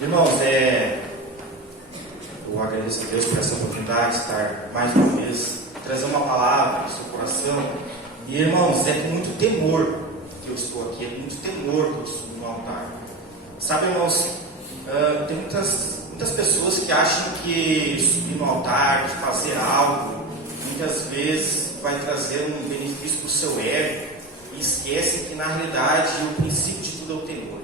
Irmãos, eu agradeço a Deus por essa oportunidade de estar mais uma vez, trazer uma palavra no seu coração. E irmãos, é com muito temor que eu estou aqui, é com muito temor que eu estou no altar. Sabe, irmãos, tem muitas pessoas que acham que subir no altar, de fazer algo, muitas vezes vai trazer um benefício para o seu ego, e esquecem que na realidade o princípio de tudo é o temor.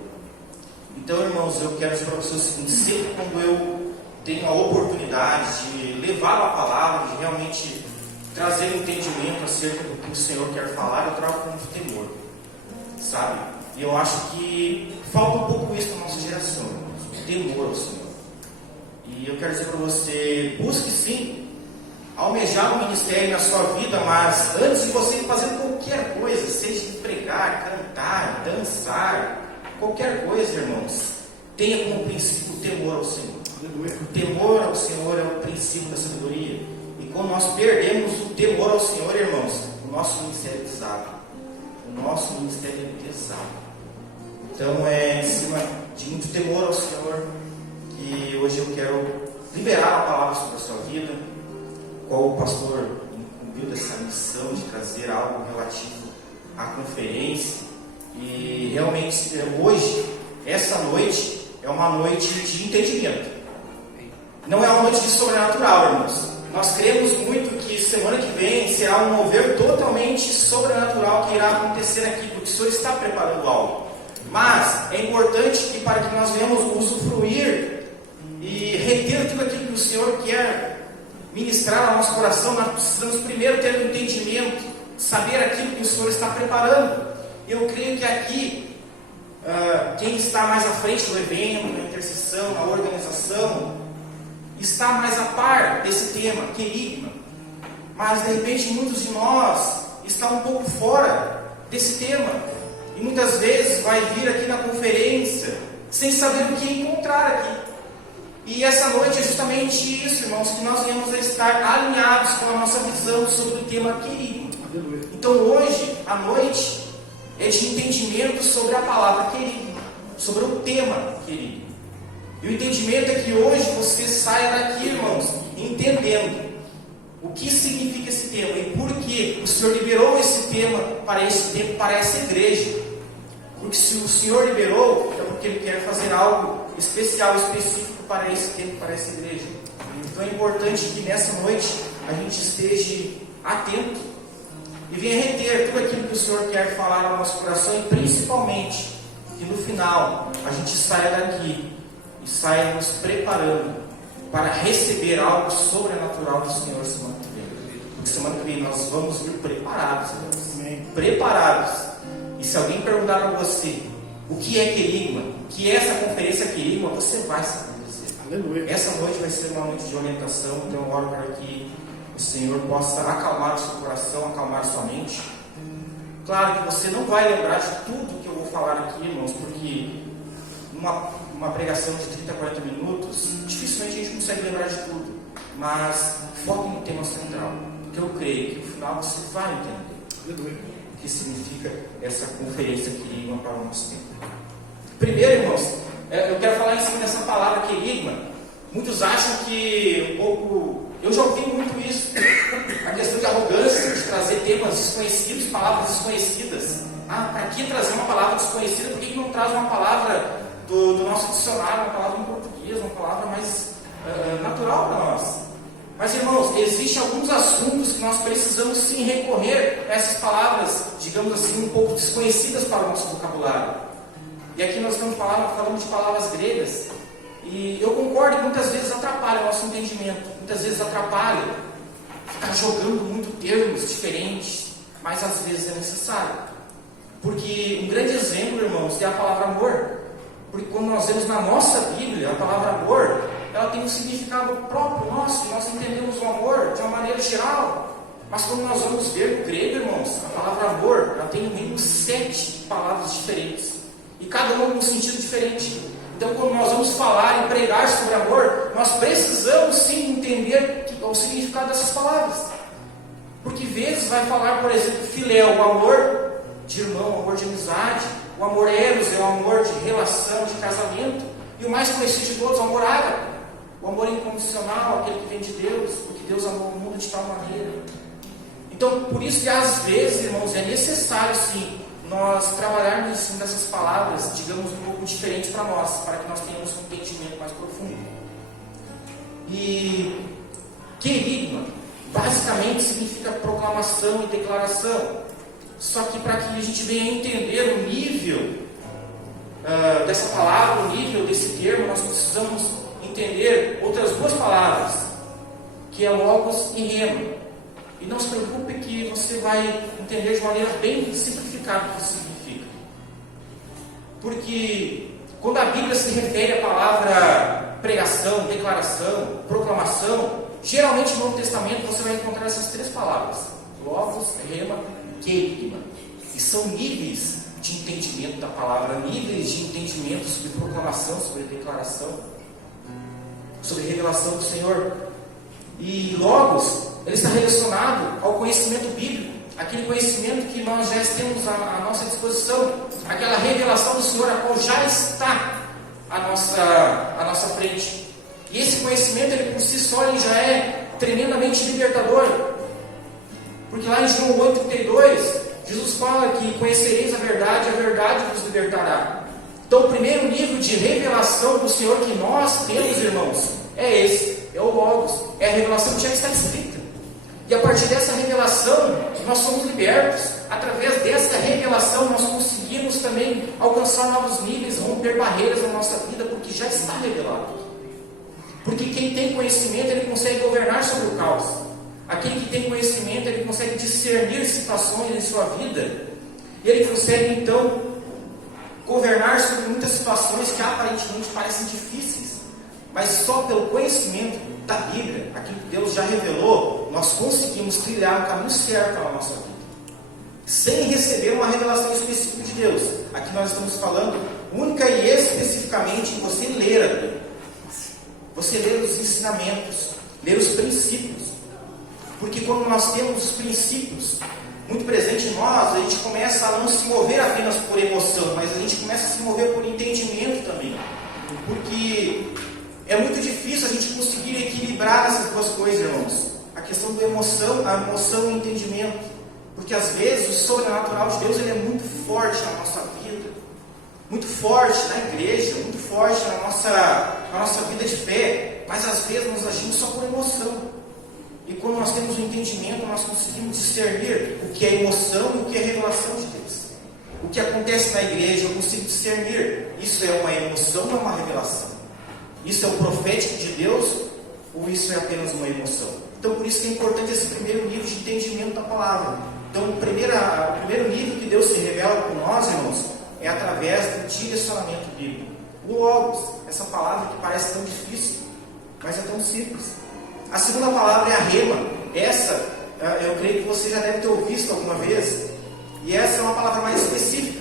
Então, irmãos, eu quero dizer para vocês o seguinte: sempre quando eu tenho a oportunidade de levar a palavra, de realmente trazer um entendimento acerca do que o Senhor quer falar, eu trago com muito temor, sabe? E eu acho que falta um pouco isso na nossa geração, irmãos, temor ao Senhor. E eu quero dizer para você, busque sim almejar um ministério na sua vida, mas antes de você fazer qualquer coisa, seja pregar, cantar, dançar, qualquer coisa, irmãos, tenha como princípio o temor ao Senhor. O temor ao Senhor é o princípio da sabedoria. E quando nós perdemos o temor ao Senhor, irmãos, o nosso ministério é pesado. O nosso ministério é pesado. Então é em cima de muito temor ao Senhor que hoje eu quero liberar a palavra sobre a sua vida, qual o pastor incumbiu dessa missão de trazer algo relativo à conferência. E realmente hoje, essa noite, é uma noite de entendimento. Não é uma noite de sobrenatural, irmãos. Nós cremos muito que semana que vem será um mover totalmente sobrenatural que irá acontecer aqui, porque o Senhor está preparando algo. Mas é importante que para que nós venhamos usufruir e reter tudo aquilo que o Senhor quer ministrar ao nosso coração, nós precisamos primeiro ter um entendimento, saber aquilo que o Senhor está preparando. Eu creio que aqui, quem está mais à frente do evento, na intercessão, na organização, está mais a par desse tema, querigma. Mas de repente muitos de nós estão um pouco fora desse tema. E muitas vezes vai vir aqui na conferência sem saber o que encontrar aqui. E essa noite é justamente isso, irmãos, que nós venhamos a estar alinhados com a nossa visão sobre o tema querigma. Então hoje, à noite, é de entendimento sobre a palavra querigma, sobre o tema querigma. E o entendimento é que hoje você saia daqui, irmãos, entendendo o que significa esse tema e por que o Senhor liberou esse tema para esse tempo, para essa igreja. Porque se o Senhor liberou, é porque Ele quer fazer algo especial, específico para esse tempo, para essa igreja. Então é importante que nessa noite a gente esteja atento e venha reter tudo aquilo que o Senhor quer falar ao nosso coração, e principalmente que no final a gente saia daqui e saia nos preparando para receber algo sobrenatural do Senhor semana que vem. Porque semana que vem nós vamos vir preparados, irmãos. Preparados. E se alguém perguntar para você o que é querigma, o que é essa conferência querigma, você vai saber dizer. Aleluia. Essa noite vai ser uma noite de orientação, então eu oro para que o Senhor possa acalmar o seu coração, acalmar a sua mente. Claro que você não vai lembrar de tudo que eu vou falar aqui, irmãos, porque uma pregação de 30, 40 minutos, dificilmente a gente consegue lembrar de tudo. Mas foque no tema central, porque eu creio que no final você vai entender o que significa essa conferência querigma para o nosso tempo. Primeiro, irmãos, eu quero falar em cima dessa palavra querigma. Muitos acham que um pouco... Eu já ouvi muito isso, a questão de arrogância, de trazer temas desconhecidos, palavras desconhecidas. Para que trazer uma palavra desconhecida? Por que não traz uma palavra do nosso dicionário, uma palavra em português, uma palavra mais natural para nós? Mas, irmãos, existem alguns assuntos que nós precisamos sim recorrer a essas palavras, digamos assim, um pouco desconhecidas para o nosso vocabulário. E aqui nós estamos falando de palavras gregas. E eu concordo que muitas vezes atrapalha o nosso entendimento, muitas vezes atrapalha ficar jogando muito termos diferentes, mas às vezes é necessário. Porque um grande exemplo, irmãos, é a palavra amor. Porque quando nós vemos na nossa Bíblia a palavra amor, ela tem um significado próprio nosso, nós entendemos o amor de uma maneira geral. Mas quando nós vamos ver no grego, irmãos, a palavra amor, ela tem no mínimo 7 palavras diferentes. E cada uma com um sentido diferente. Então, quando nós vamos falar e pregar sobre amor, nós precisamos sim entender o significado dessas palavras. Porque vezes vai falar, por exemplo, filéu, o amor de irmão, o amor de amizade. O amor eros é o amor de relação, de casamento. E o mais conhecido de todos, o amor ágape, o amor incondicional, aquele que vem de Deus, porque Deus amou o mundo de tal maneira. Então, por isso que às vezes, irmãos, é necessário sim nós trabalharmos em cima dessas palavras, digamos, um pouco diferentes para nós, para que nós tenhamos um entendimento mais profundo. E querigma basicamente significa proclamação e declaração. Só que para que a gente venha entender o nível dessa palavra, o nível desse termo, nós precisamos entender outras duas palavras, que é logos e rema. E não se preocupe que você vai entender de maneira bem simplificada o que isso significa. Porque quando a Bíblia se refere à palavra pregação, declaração, proclamação, geralmente no Novo Testamento você vai encontrar essas três palavras: logos, rema, querigma. E são níveis de entendimento da palavra, níveis de entendimento sobre proclamação, sobre declaração, sobre revelação do Senhor. E logos, ele está relacionado ao conhecimento bíblico, aquele conhecimento que nós já temos à nossa disposição, aquela revelação do Senhor, a qual já está à nossa frente. E esse conhecimento, ele por si só, ele já é tremendamente libertador. Porque lá em João 8,32, Jesus fala que conhecereis a verdade vos libertará. Então o primeiro nível de revelação do Senhor que nós temos, irmãos, é esse, é o Logos, é a revelação que já está escrita. E a partir dessa revelação, nós somos libertos. Através dessa revelação, nós conseguimos também alcançar novos níveis, romper barreiras na nossa vida, porque já está revelado. Porque quem tem conhecimento, ele consegue governar sobre o caos. Aquele que tem conhecimento, ele consegue discernir situações em sua vida. E ele consegue, então, governar sobre muitas situações que aparentemente parecem difíceis. Mas só pelo conhecimento da Bíblia, aquilo que Deus já revelou, nós conseguimos trilhar o caminho certo para a nossa vida. Sem receber uma revelação específica de Deus. Aqui nós estamos falando única e especificamente em você ler a Bíblia. Você ler os ensinamentos, ler os princípios. Porque quando nós temos os princípios muito presentes em nós, a gente começa a não se mover apenas por emoção, mas a gente começa a se mover por entendimento também. Porque é muito difícil a gente conseguir equilibrar essas duas coisas, irmãos. A questão da emoção, a emoção e o entendimento. Porque às vezes o sobrenatural de Deus ele é muito forte na nossa vida, muito forte na igreja, muito forte na nossa vida de fé, mas às vezes nós agimos só por emoção. E quando nós temos o entendimento, nós conseguimos discernir o que é emoção e o que é revelação de Deus. O que acontece na igreja, eu consigo discernir. Isso é uma emoção ou é uma revelação? Isso é o profético de Deus ou isso é apenas uma emoção? Então por isso que é importante esse primeiro nível de entendimento da palavra. Então o primeiro nível que Deus se revela com nós, irmãos, é através do direcionamento bíblico. O Logos, essa palavra que parece tão difícil, mas é tão simples. A segunda palavra é a rema. Essa, eu creio que você já deve ter ouvido alguma vez. E essa é uma palavra mais específica.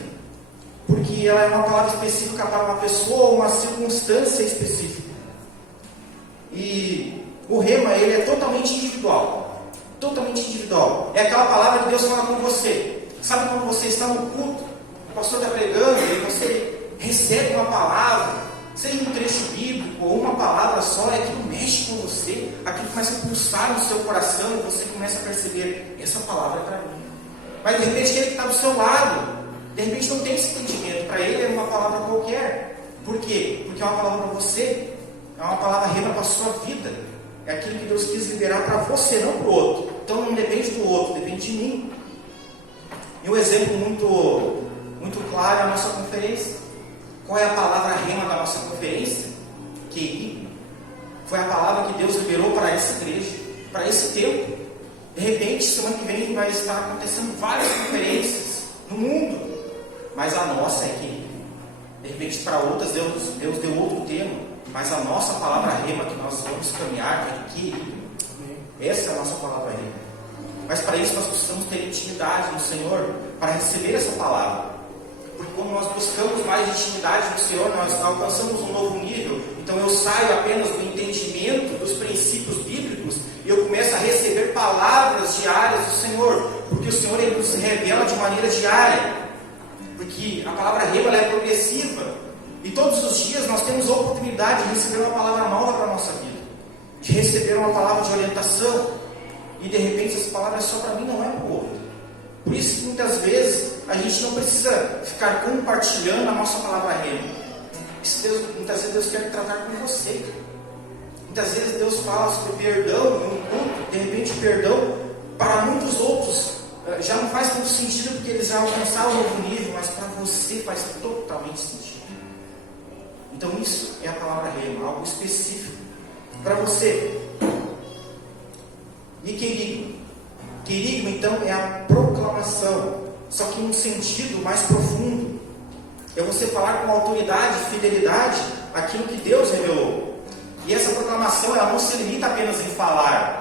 Porque ela é uma palavra específica para uma pessoa ou uma circunstância específica. E o rema, ele é totalmente individual. Totalmente individual. É aquela palavra que Deus fala com você. Sabe quando você está no culto, o pastor está pregando e você recebe uma palavra, seja um trecho bíblico ou uma palavra só, é aquilo mexe com você, aquilo começa a pulsar no seu coração e você começa a perceber, essa palavra é para mim. Mas de repente aquele que está do seu lado, de repente não tem esse entendimento, para ele é uma palavra qualquer. Por quê? Porque é uma palavra para você, é uma palavra rema para a sua vida, é aquilo que Deus quis liberar para você, não para o outro. Então não depende do outro, depende de mim. E um exemplo muito claro é a nossa conferência. Qual é a palavra rema da nossa conferência? Querigma. Foi a palavra que Deus liberou para essa igreja, para esse tempo. De repente, semana que vem vai estar acontecendo várias conferências no mundo, mas a nossa é querigma. De repente, para outras, Deus deu outro tema, mas a nossa palavra rema que nós vamos caminhar é querigma. Essa é a nossa palavra rema. Mas para isso nós precisamos ter intimidade no Senhor para receber essa palavra. Porque quando nós buscamos mais intimidade no Senhor, nós alcançamos um novo nível. Então eu saio apenas do entendimento dos princípios bíblicos e eu começo a receber palavras diárias do Senhor. Porque o Senhor ele nos revela de maneira diária. Porque a palavra rema ela é progressiva. E todos os dias nós temos a oportunidade de receber uma palavra nova para a nossa vida, de receber uma palavra de orientação, e de repente essa palavra é só para mim, não é para o outro. Por isso que muitas vezes a gente não precisa ficar compartilhando a nossa palavra rema. Muitas vezes Deus quer tratar com você. Muitas vezes Deus fala sobre perdão no culto, de repente perdão para muitos outros já não faz muito sentido porque eles já alcançaram um novo nível, mas para você faz totalmente sentido. Então isso é a palavra rema, algo específico para você. E querigma? Querigma então é a proclamação, só que em um sentido mais profundo. É você falar com autoridade e fidelidade aquilo que Deus revelou. E essa proclamação ela não se limita apenas em falar,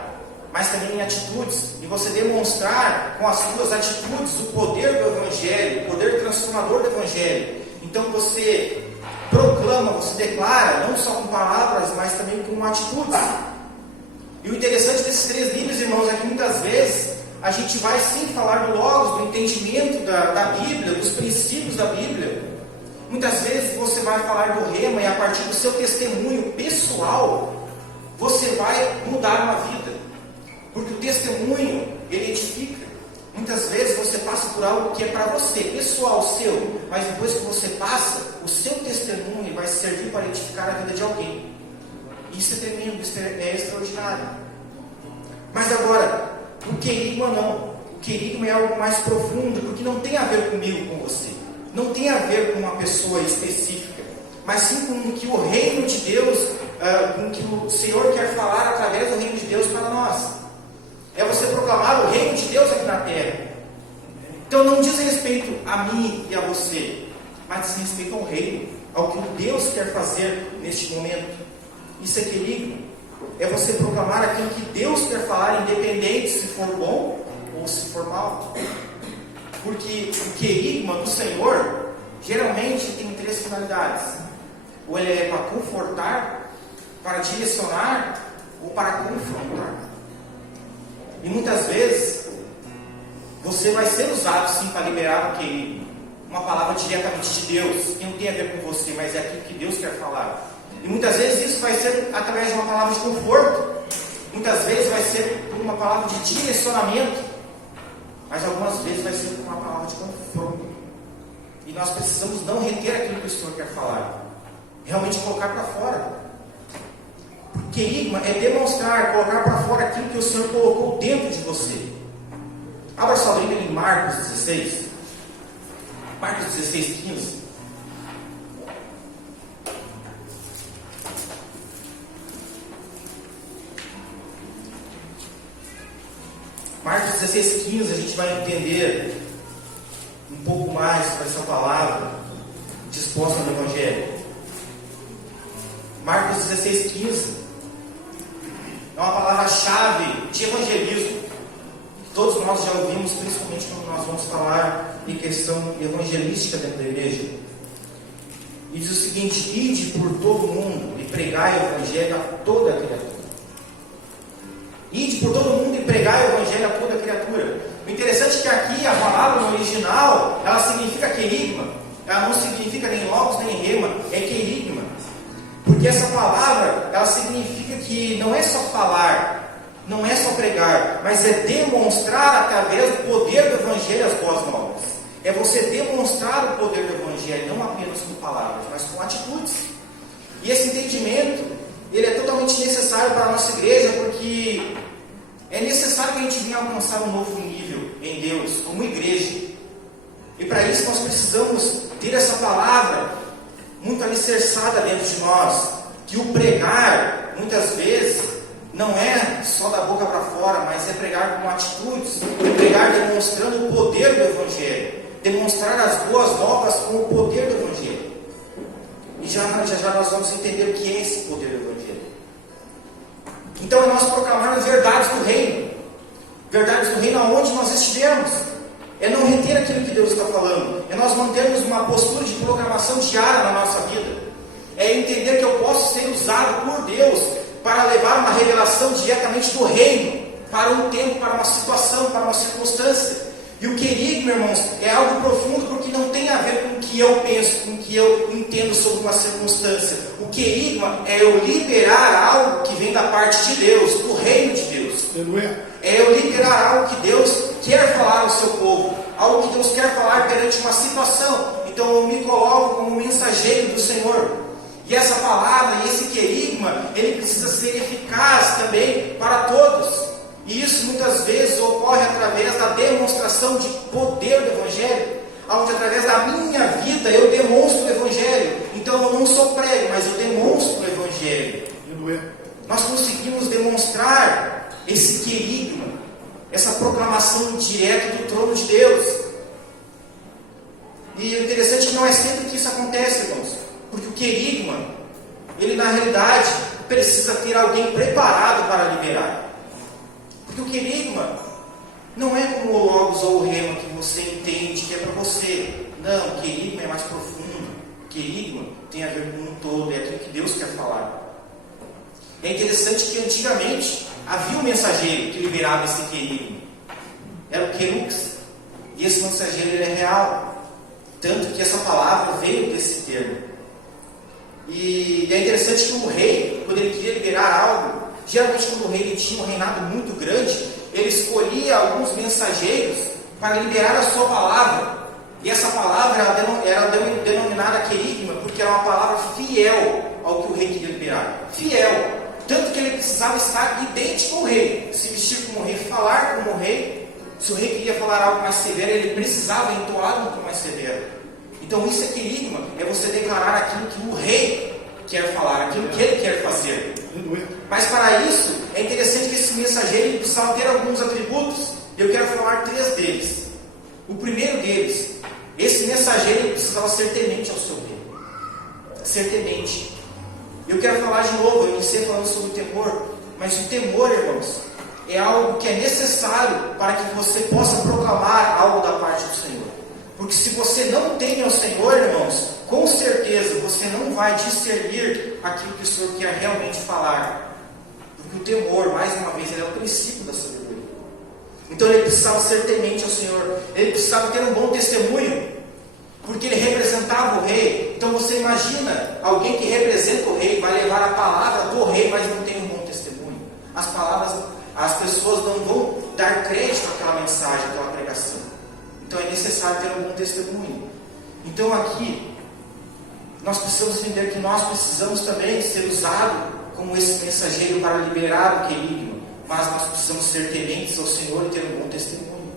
mas também em atitudes, e você demonstrar com as suas atitudes o poder do Evangelho, o poder transformador do Evangelho. Então você proclama, você declara, não só com palavras, mas também com atitudes. E o interessante desses 3 livros, irmãos, é que muitas vezes a gente vai sim falar do Logos, do entendimento da Bíblia, dos princípios da Bíblia. Muitas vezes você vai falar do rema e a partir do seu testemunho pessoal, você vai mudar uma vida. Porque o testemunho, ele edifica. Muitas vezes você passa por algo que é para você, pessoal, seu, mas depois que você passa, o seu testemunho vai servir para edificar a vida de alguém. Isso é tremendo, isso é extraordinário. Mas agora, o querigma não. O querigma é algo mais profundo, porque não tem a ver comigo, com você. Não tem a ver com uma pessoa específica, mas sim com o que o reino de Deus, com o que o Senhor quer falar através do reino de Deus para nós. É você proclamar o reino de Deus aqui na terra. Então não diz respeito a mim e a você, mas diz respeito ao reino, ao que Deus quer fazer neste momento. Isso é querigma. É você proclamar aquilo que Deus quer falar, independente se for bom ou se for mal. Porque o querigma do Senhor geralmente tem 3 finalidades. Ou ele é para confortar, para direcionar ou para confrontar. E muitas vezes você vai ser usado sim para liberar o querigma, uma palavra diretamente de Deus, que não tem a ver com você, mas é aquilo que Deus quer falar. E muitas vezes isso vai ser através de uma palavra de conforto, muitas vezes vai ser por uma palavra de direcionamento, mas algumas vezes vai ser por uma palavra de confronto. E nós precisamos não reter aquilo que o Senhor quer falar, realmente colocar para fora. Querigma é demonstrar, colocar para fora aquilo que o Senhor colocou dentro de você. Abra sua Bíblia em Marcos 16. Marcos 16, 15. Marcos 16, 15, a gente vai entender um pouco mais sobre essa palavra disposta no Evangelho. Marcos 16, 15 é uma palavra-chave de evangelismo, que todos nós já ouvimos, principalmente quando nós vamos falar em questão evangelística dentro da igreja. E diz o seguinte: ide por todo mundo e pregai o Evangelho a toda criatura. Ide por todo mundo e pregai o Evangelho a toda criatura. O interessante é que aqui a palavra no original, ela significa querigma. Ela não significa nem logos nem rema, é querigma. Porque essa palavra, ela significa que não é só falar, não é só pregar, mas é demonstrar através do poder do Evangelho as boas novas. É você demonstrar o poder do Evangelho, não apenas com palavras, mas com atitudes. E esse entendimento, ele é totalmente necessário para a nossa igreja, porque é necessário que a gente venha alcançar um novo nível em Deus, como igreja. E para isso nós precisamos ter essa palavra muito alicerçada dentro de nós, que o pregar, muitas vezes, não é só da boca para fora, mas é pregar com atitudes, pregar demonstrando o poder do Evangelho, demonstrar as boas novas com o poder do Evangelho. E já nós vamos entender o que é esse poder do Evangelho. Então é nós proclamarmos verdades do reino, verdades do reino aonde nós estivermos. É não reter aquilo que Deus está falando. É nós mantermos uma postura de programação diária na nossa vida. É entender que eu posso ser usado por Deus para levar uma revelação diretamente do reino para um tempo, para uma situação, para uma circunstância. E o querigma, irmãos, é algo profundo porque não tem a ver com o que eu penso, com o que eu entendo sobre uma circunstância. O querigma é eu liberar algo que vem da parte de Deus, do reino de Deus. É eu liberar algo que Deus quer falar ao seu povo, algo que Deus quer falar perante uma situação. Então eu me coloco como mensageiro do Senhor. E essa palavra, e esse querigma, ele precisa ser eficaz também para todos. E isso muitas vezes ocorre através da demonstração de poder do Evangelho, onde através da minha vida eu demonstro o Evangelho. Então eu não só prego, mas eu demonstro o Evangelho. Nós conseguimos demonstrar esse querigma, essa proclamação direta do trono de Deus. E o interessante é que não é sempre que isso acontece, irmãos, porque o querigma, ele na realidade precisa ter alguém preparado para liberar. Porque o querigma não é como o logos ou o rema que você entende que é para você. Não, o querigma é mais profundo. O querigma tem a ver com um todo, é aquilo que Deus quer falar. É interessante que antigamente havia um mensageiro que liberava esse querigma. Era o querux. E esse mensageiro ele é real. Tanto que essa palavra veio desse termo. E é interessante que o rei, quando ele queria liberar algo, geralmente quando o rei ele tinha um reinado muito grande, ele escolhia alguns mensageiros para liberar a sua palavra. E essa palavra era denominada querigma, porque era uma palavra fiel ao que o rei queria liberar. Fiel. Tanto que ele precisava estar idêntico ao rei. Se vestir como o rei, falar como o rei. Se o rei queria falar algo mais severo, ele precisava entoar um tom mais severo. Então isso é querigma, é você declarar aquilo que o rei quer falar, aquilo que ele quer fazer. Mas para isso, é interessante que esse mensageiro precisava ter alguns atributos. Eu quero falar 3 deles. O primeiro deles, esse mensageiro precisava ser temente ao seu rei. Ser temente. Eu quero falar de novo, eu iniciei falando sobre o temor, mas o temor, irmãos, é algo que é necessário para que você possa proclamar algo da parte do Senhor. Porque se você não tem ao Senhor, irmãos, com certeza você não vai discernir aquilo que o Senhor quer realmente falar. Porque o temor, mais uma vez, ele é o princípio da sabedoria. Então ele precisava ser temente ao Senhor. Ele precisava ter um bom testemunho, porque ele representava o rei. Então você imagina alguém que representa o rei, vai levar a palavra do rei, mas não tem um bom testemunho. As pessoas não vão dar crédito àquela mensagem, àquela pregação. Então é necessário ter um bom testemunho. Então aqui, nós precisamos entender que nós precisamos também ser usados como esse mensageiro para liberar o querigma. Mas nós precisamos ser tementes ao Senhor e ter um bom testemunho.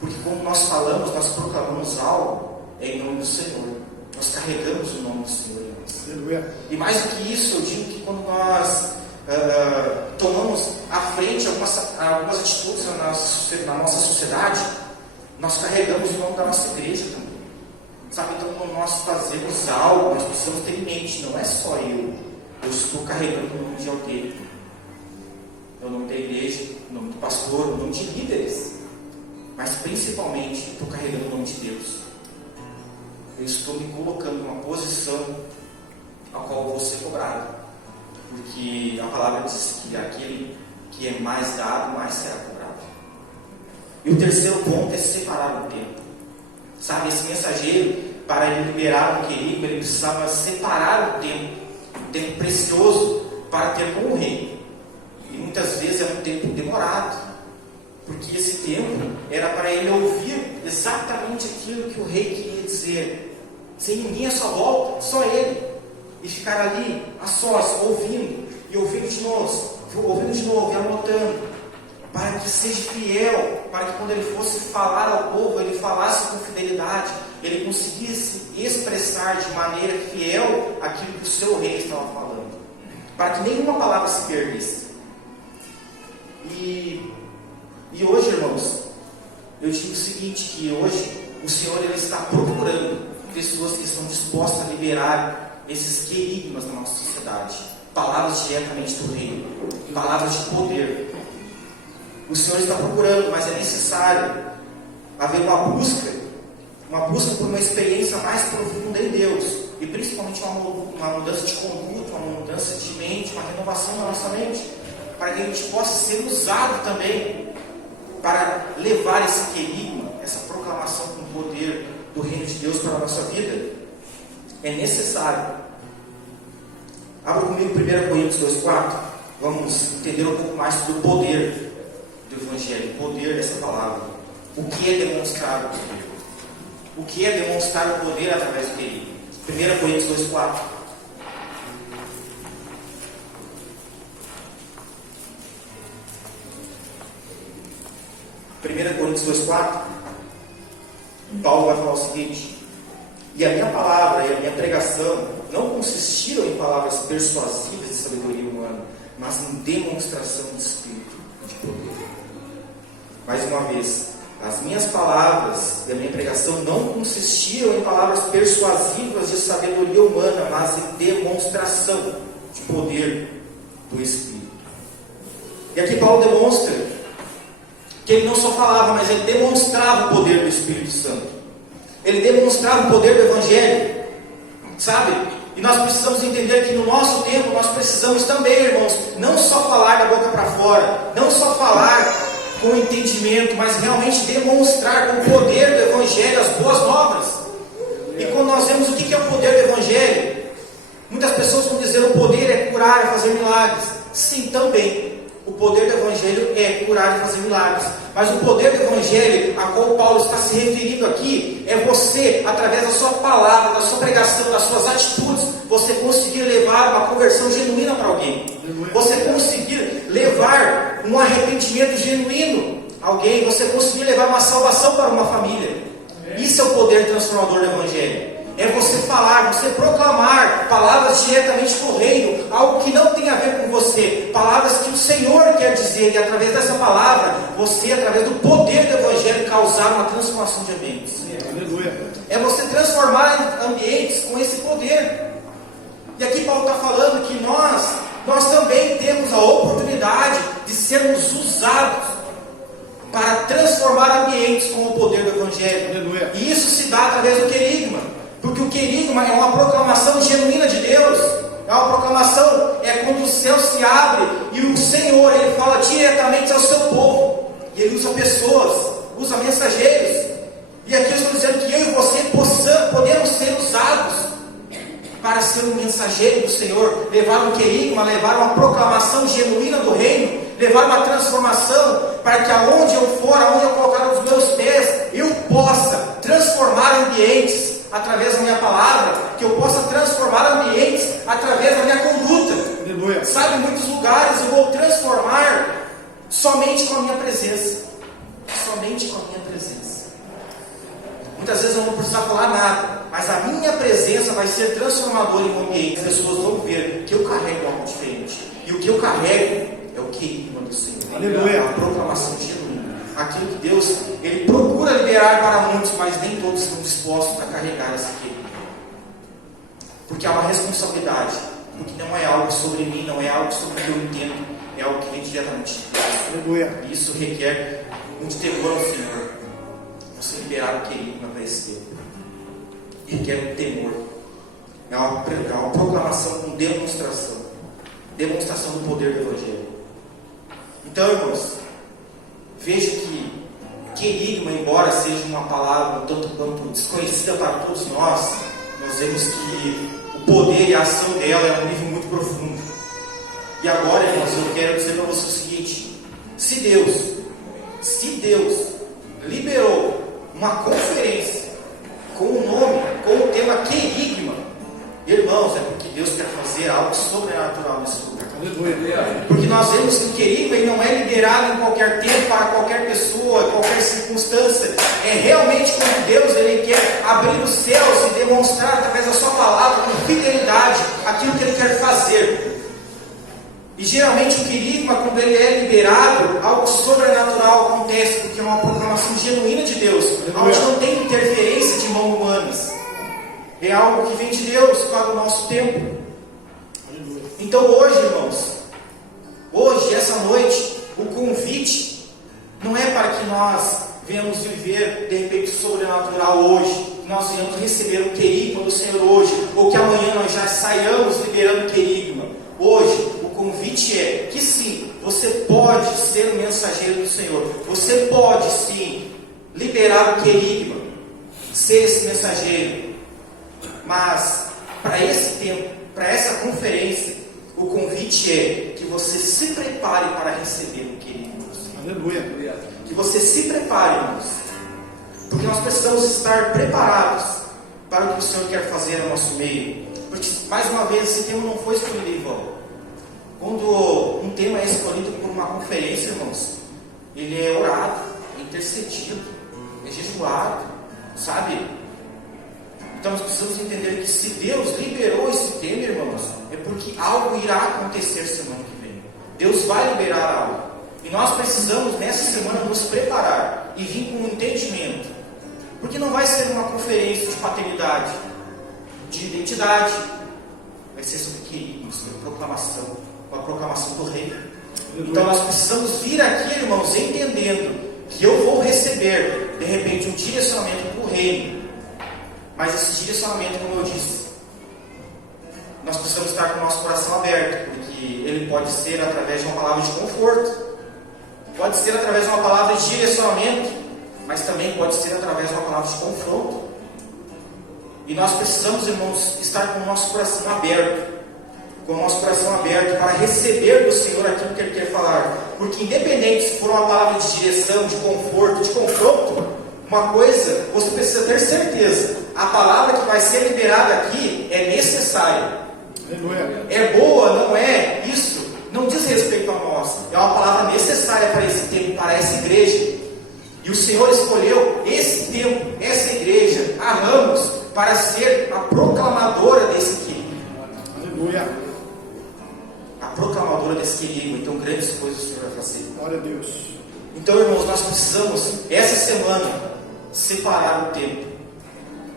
Porque quando nós falamos, nós proclamamos algo em nome do Senhor. Nós carregamos o nome do Senhor. E mais do que isso, eu digo que quando nós tomamos à frente algumas atitudes na nossa sociedade, nós carregamos o nome da nossa igreja também. Sabe, então quando nós fazemos algo, nós precisamos ter em mente, não é só eu estou carregando o nome de alguém. É o nome da igreja, o nome do pastor, o nome de líderes. Mas principalmente, eu estou carregando o nome de Deus. Eu estou me colocando numa posição a qual eu vou ser cobrado. Porque a palavra diz que aquele que é mais dado, mais será cobrado. E o terceiro ponto é separar o tempo. Sabe, esse mensageiro, para ele liberar um querigma, ele precisava separar o tempo precioso para ter com o rei. E muitas vezes é um tempo demorado, porque esse tempo era para ele ouvir exatamente aquilo que o rei queria dizer, sem ninguém à sua volta, só ele, e ficar ali a sós, ouvindo, e ouvindo de novo, e anotando, para que seja fiel, para que quando ele fosse falar ao povo, ele falasse com fidelidade, ele conseguisse expressar de maneira fiel aquilo que o seu rei estava falando, para que nenhuma palavra se perdesse. E hoje, irmãos, eu digo o seguinte, que hoje o Senhor ele está procurando pessoas que estão dispostas a liberar esses querigmas na nossa sociedade, palavras diretamente do rei, palavras de poder. O Senhor está procurando, mas é necessário haver uma busca por uma experiência mais profunda em Deus, e principalmente uma mudança de conduta, uma mudança de mente, uma renovação da nossa mente, para que a gente possa ser usado também para levar esse querigma, essa proclamação com poder do reino de Deus para a nossa vida, é necessário. Abra comigo 1 Coríntios 2,4. Vamos entender um pouco mais sobre o poder do Evangelho, o poder dessa palavra. O que é demonstrar o poder? O que é demonstrar o poder através do querido? 1 Coríntios 2,4. 1 Coríntios 2,4, Paulo vai falar o seguinte: e a minha palavra e a minha pregação não consistiram em palavras persuasivas de sabedoria humana, mas em demonstração de espírito de poder. Mais uma vez, as minhas palavras e a minha pregação não consistiram em palavras persuasivas de sabedoria humana, mas em demonstração de poder do Espírito. E aqui Paulo demonstra que ele não só falava, mas ele demonstrava o poder do Espírito Santo. Ele demonstrava o poder do Evangelho, sabe? E nós precisamos entender que no nosso tempo nós precisamos também, irmãos, não só falar da boca para fora, não só falar com entendimento, mas realmente demonstrar com o poder do Evangelho as boas novas. E quando nós vemos o que é o poder do Evangelho, muitas pessoas vão dizer o poder é curar e fazer milagres. Sim, também. O poder do Evangelho é curar e fazer milagres. Mas o poder do Evangelho, a qual Paulo está se referindo aqui, é você, através da sua palavra, da sua pregação, das suas atitudes, você conseguir levar uma conversão genuína para alguém. Você conseguir levar um arrependimento genuíno a alguém. Você conseguir levar uma salvação para uma família. Isso é o poder transformador do Evangelho. É você falar, você proclamar palavras diretamente do reino, algo que não tem a ver com você, palavras que o Senhor quer dizer, e através dessa palavra, você, através do poder do Evangelho, causar uma transformação de ambientes. É você transformar ambientes com esse poder. E aqui Paulo está falando que nós também temos a oportunidade de sermos usados para transformar ambientes com o poder do Evangelho. E isso se dá através do querigma. Porque o querigma é uma proclamação genuína de Deus. É uma proclamação, é quando o céu se abre e o Senhor, Ele fala diretamente ao seu povo. E Ele usa pessoas, usa mensageiros. E aqui eu estou dizendo que eu e você podemos ser usados para ser um mensageiro do Senhor, levar um querigma, levar uma proclamação genuína do reino, levar uma transformação, para que aonde eu for, aonde eu colocar os meus pés, eu possa transformar ambientes através da minha palavra, que eu possa transformar ambientes através da minha conduta. Aleluia. Sabe, em muitos lugares eu vou transformar somente com a minha presença. Somente com a minha presença. Muitas vezes eu não vou precisar falar nada, mas a minha presença vai ser transformadora em um ambiente. As pessoas vão ver que eu carrego algo diferente. E o que eu carrego é o querigma do Senhor. Aleluia. A proclamação genuína. Aquilo que Deus, Ele procura liberar para muitos, mas nem todos estão dispostos a carregar esse querigma. Porque há uma responsabilidade. Porque não é algo sobre mim, não é algo sobre o que eu entendo, é algo que vem diretamente de Deus. Aleluia. E isso requer muito temor ao Senhor. Você liberar o querigma para esse tempo. Requer um temor. É uma proclamação com demonstração. Demonstração do poder do Evangelho. Então, irmãos, veja que querigma, embora seja uma palavra um tanto quanto desconhecida para todos nós vemos que o poder e a ação dela é um nível muito profundo. E agora, irmãos, eu quero dizer para você o seguinte: se Deus liberou uma conferência com o nome, com o tema querigma, irmãos, é porque Deus quer fazer algo sobrenatural nesse lugar. Porque nós vemos que o querigma não é liberado em qualquer tempo, para qualquer pessoa, qualquer circunstância. É realmente quando Deus Ele quer abrir os céus e demonstrar através da sua palavra com fidelidade aquilo que Ele quer fazer. E geralmente o querigma, quando ele é liberado, algo sobrenatural acontece, porque é uma proclamação genuína de Deus, onde não tem interferência de mãos humanas. É algo que vem de Deus para o nosso tempo. Então hoje, irmãos, essa noite, o convite não é para que nós venhamos viver de repente sobrenatural hoje, que nós venhamos receber o querigma do Senhor hoje, ou que amanhã nós já saiamos liberando o querigma. Hoje, o convite é que sim, você pode ser um mensageiro do Senhor, você pode sim liberar o querigma, ser esse mensageiro. Mas, para esse tempo, para essa conferência, o convite é que você se prepare para receber o querigma. Aleluia. Que você se prepare, irmãos. Porque nós precisamos estar preparados para o que o Senhor quer fazer no nosso meio. Porque, mais uma vez, esse tema não foi escolhido em vão. Quando um tema é escolhido por uma conferência, irmãos, ele é orado, é intercedido, é jejuado, sabe? Então nós precisamos entender que se Deus liberou esse tema, irmãos, é porque algo irá acontecer semana que vem. Deus vai liberar algo. E nós precisamos nessa semana nos preparar e vir com um entendimento. Porque não vai ser uma conferência de paternidade, de identidade. Vai ser sobre querigma, sobre proclamação, uma proclamação do rei. Então nós precisamos vir aqui, irmãos, entendendo que eu vou receber, de repente, um direcionamento do reino. Mas esse direcionamento, como eu disse, nós precisamos estar com o nosso coração aberto, porque ele pode ser através de uma palavra de conforto, pode ser através de uma palavra de direcionamento, mas também pode ser através de uma palavra de confronto. E nós precisamos, irmãos, estar com o nosso coração aberto, para receber do Senhor aquilo que Ele quer falar. Porque independente se for uma palavra de direção, de conforto, de confronto, uma coisa você precisa ter certeza: a palavra que vai ser liberada aqui é necessária. Aleluia. É boa, não é? Isso não diz respeito a nós. É uma palavra necessária para esse tempo, para essa igreja. E o Senhor escolheu esse tempo, essa igreja, a Ramos, para ser a proclamadora desse querigma. Aleluia. A proclamadora desse querigma. Então grandes coisas o Senhor vai fazer. Glória a Deus. Então, irmãos, nós precisamos, essa semana, separar o tempo.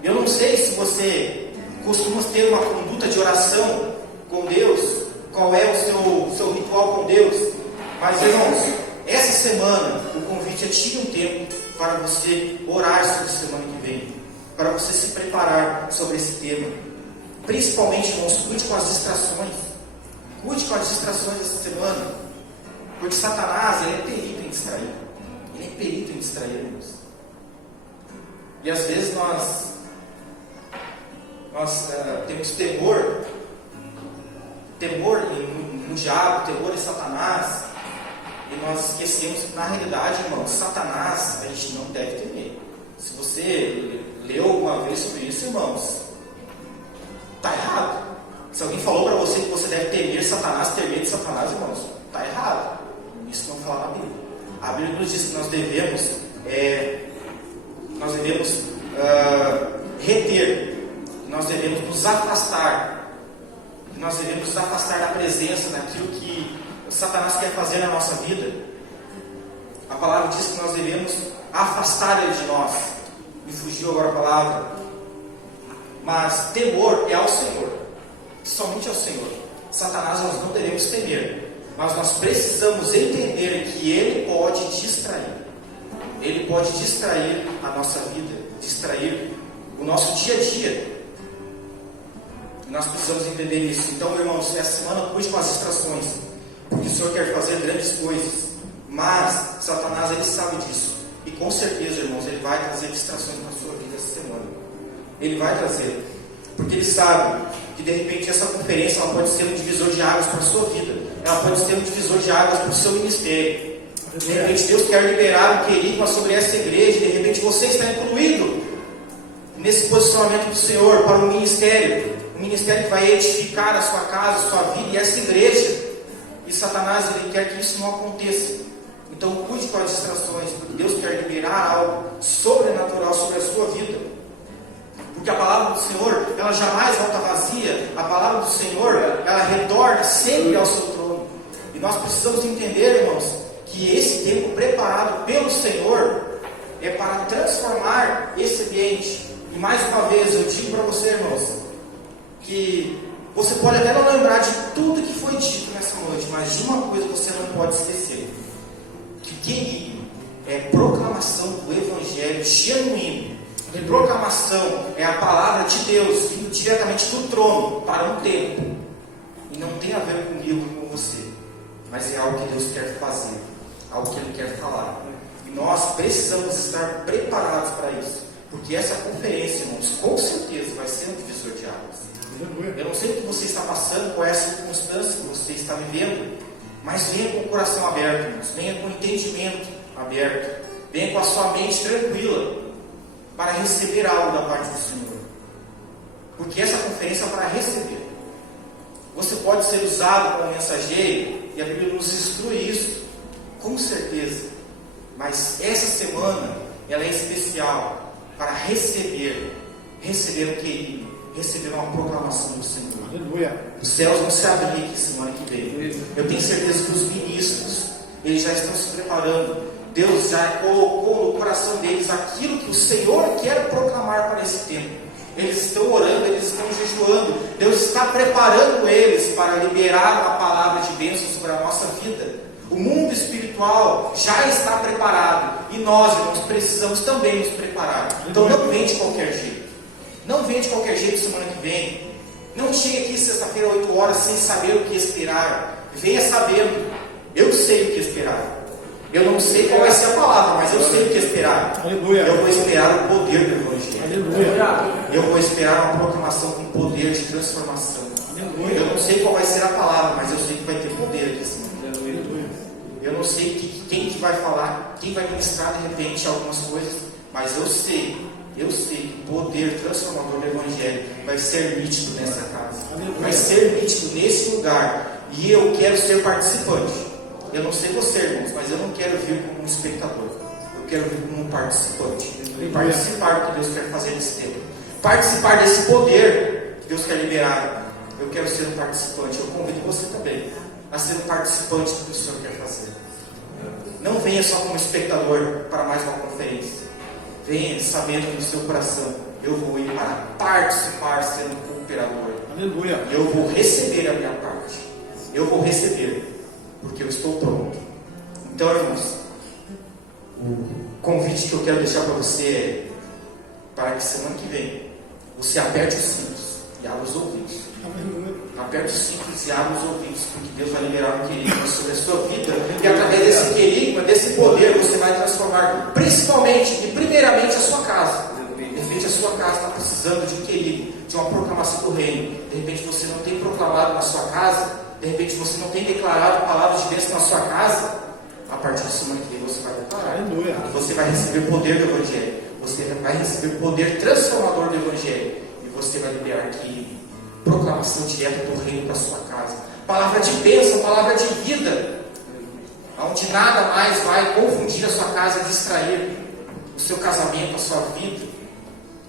Eu não sei se você costuma ter uma conduta de oração com Deus, qual é o seu ritual com Deus, mas, irmãos, essa semana, o convite é tire um tempo para você orar sobre a semana que vem, para você se preparar sobre esse tema. Principalmente, irmãos, cuide com as distrações. Cuide com as distrações essa semana. Porque Satanás, ele é perito em distrair. Ele é perito em distrair, irmãos. E às vezes nós temos temor no diabo, temor em Satanás. E nós esquecemos que, na realidade, irmãos, Satanás a gente não deve temer. Se você leu alguma vez sobre isso, irmãos, está errado. Se alguém falou para você que você deve temer Satanás, ter medo de Satanás, irmãos, está errado. Isso não fala na Bíblia. A Bíblia nos diz que nós devemos reter, que nós devemos nos afastar, que nós devemos nos afastar da presença, daquilo que Satanás quer fazer na nossa vida. A palavra diz que nós devemos afastar ele de nós. Me fugiu agora a palavra. Mas temor é ao Senhor, somente ao Senhor. Satanás nós não devemos temer. Mas nós precisamos entender que ele pode distrair. Ele pode distrair a nossa vida, distrair o nosso dia a dia. E nós precisamos entender isso. Então, irmãos, essa semana cuide com as distrações, porque o Senhor quer fazer grandes coisas. Mas Satanás, ele sabe disso. E com certeza, irmãos, ele vai trazer distrações para a sua vida essa semana. Ele vai trazer. Porque ele sabe que de repente essa conferência ela pode ser um divisor de águas para a sua vida. Ela pode ser um divisor de águas para o seu ministério. De repente Deus quer liberar um querigma sobre essa igreja. De repente você está incluído nesse posicionamento do Senhor para o ministério. Um ministério que vai edificar a sua casa, a sua vida e essa igreja. E Satanás, ele quer que isso não aconteça. Então cuide com as distrações, porque Deus quer liberar algo sobrenatural sobre a sua vida. Porque a palavra do Senhor, ela jamais volta vazia. A palavra do Senhor, ela retorna sempre ao seu trono. E nós precisamos entender, irmãos, que esse tempo preparado pelo Senhor é para transformar esse ambiente. E mais uma vez eu digo para você, irmãos, que você pode até não lembrar de tudo que foi dito nessa noite, mas de uma coisa você não pode esquecer: que querigma é proclamação do Evangelho genuíno. E proclamação é a palavra de Deus vindo diretamente do trono para um tempo. E não tem a ver comigo e com você, mas é algo que Deus quer fazer, algo que Ele quer falar. E nós precisamos estar preparados para isso. Porque essa conferência, irmãos, com certeza vai ser um divisor de águas. Eu não sei o que você está passando, qual é a circunstância que você está vivendo, mas venha com o coração aberto, irmãos. Venha com o entendimento aberto. Venha com a sua mente tranquila para receber algo da parte do Senhor. Porque essa conferência é para receber. Você pode ser usado como mensageiro, e a Bíblia nos instrui isso, com certeza. Mas essa semana, ela é especial para receber um querido, receber uma proclamação do Senhor. Aleluia. Os céus vão se abrir aqui semana que vem. Eu tenho certeza que os ministros, eles já estão se preparando. Deus já colocou no coração deles aquilo que o Senhor quer proclamar para esse tempo. Eles estão orando, eles estão jejuando. Deus está preparando eles para liberar uma palavra de bênção sobre a nossa vida. O mundo espiritual já está preparado. E nós, irmãos, precisamos também nos preparar. Então não vem de qualquer jeito. Não vem de qualquer jeito semana que vem. Não chegue aqui sexta-feira, 8 horas, sem saber o que esperar. Venha sabendo. Eu sei o que esperar. Eu não sei qual vai ser a palavra, mas eu sei o que esperar. Aleluia. Eu vou esperar o poder do Evangelho. Aleluia. Eu vou esperar uma proclamação com poder de transformação. Aleluia. Eu não sei qual vai ser a palavra, mas eu sei que vai ter poder aqui assim. Aleluia. Eu não sei quem que vai falar, quem vai ministrar de repente algumas coisas, mas eu sei que o poder transformador do Evangelho vai ser nítido nessa casa. Aleluia. Vai ser nítido nesse lugar. E eu quero ser participante. Eu não sei você, irmãos, mas eu não quero vir como um espectador. Eu quero vir como um participante. Participar do que Deus quer fazer nesse tempo. Participar desse poder que Deus quer liberar. Eu quero ser um participante. Eu convido você também a ser um participante do que o Senhor quer fazer. Não venha só como espectador para mais uma conferência. Venha sabendo no seu coração: eu vou ir para participar, ser um cooperador. Aleluia. Eu vou receber a minha parte. Eu vou receber. Porque eu estou pronto. Então, irmãos, o convite que eu quero deixar para você é para que semana que vem você aperte os cintos e abra os ouvidos. Aleluia. Aperte os cintos e abra os ouvidos, porque Deus vai liberar um querigma sobre a sua vida. E através desse querigma, desse poder, você vai transformar principalmente e primeiramente a sua casa. De repente a sua casa está precisando de um querigma, de uma proclamação do reino. De repente você não tem proclamado na sua casa. De repente você não tem declarado palavras de bênção na sua casa. A partir de semana que vem você vai declarar. Aleluia. E você vai receber o poder do Evangelho. Você vai receber o poder transformador do Evangelho. E você vai liberar aqui proclamação direta do reino para sua casa. Palavra de bênção, palavra de vida. Onde nada mais vai confundir a sua casa, distrair o seu casamento, a sua vida.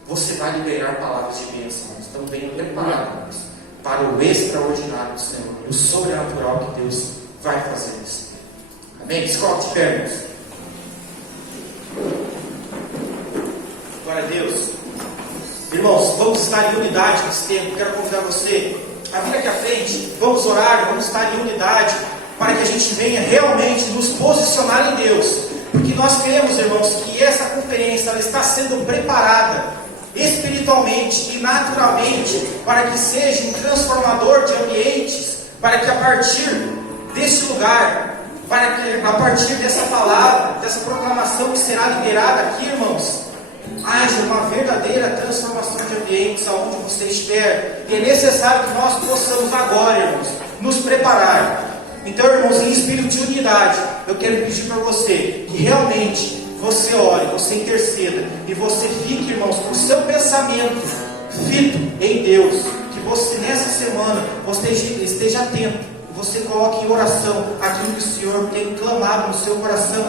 Você vai liberar palavras de bênção. Então venham preparados para o extraordinário do Senhor, o sobrenatural que Deus vai fazer nisso. Amém? Se coloque de pé, irmãos. Glória a Deus. Irmãos, vamos estar em unidade nesse tempo. Quero convidar você a vir aqui à frente. Vamos orar, vamos estar em unidade para que a gente venha realmente nos posicionar em Deus. Porque nós queremos, irmãos, que essa conferência ela está sendo preparada espiritualmente e naturalmente para que seja um transformador de ambientes, para que a partir desse lugar, para que a partir dessa palavra, dessa proclamação que será liberada aqui, irmãos, haja uma verdadeira transformação de ambientes aonde você estiver. E é necessário que nós possamos agora, irmãos, nos preparar. Então, irmãos, em espírito de unidade, eu quero pedir para você que realmente você ore, você interceda e você fique, irmãos, com o seu pensamento fito em Deus. Que você nessa semana você esteja atento, você coloque em oração aquilo que o Senhor tem clamado no seu coração.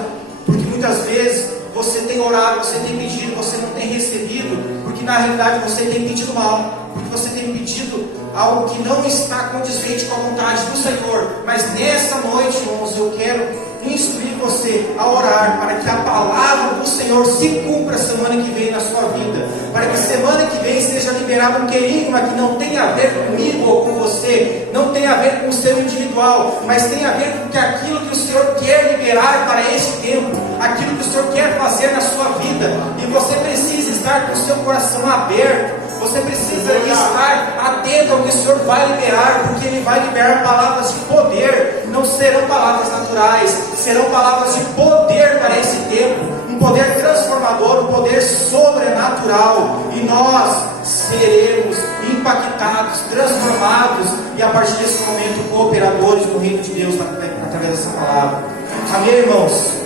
Porque muitas vezes você tem orado, você tem pedido, você não tem recebido, porque na realidade você tem pedido mal, porque você tem pedido algo que não está condizente com a vontade do Senhor. Mas nessa noite, irmãos, eu quero instruir você a orar para que a palavra do Senhor se cumpra semana que vem na sua vida, para que semana que vem seja liberado um querigma que não tem a ver comigo ou com você, não tem a ver com o seu individual, mas tem a ver com aquilo que o Senhor quer liberar para esse tempo, aquilo que o Senhor quer fazer na sua vida. E você precisa estar com o seu coração aberto Você precisa estar atento ao que o Senhor vai liberar, porque Ele vai liberar palavras de poder. Não serão palavras naturais, serão palavras de poder para esse tempo. Um poder transformador, um poder sobrenatural. E nós seremos impactados, transformados, e a partir desse momento cooperadores no reino de Deus através dessa palavra. Amém, irmãos?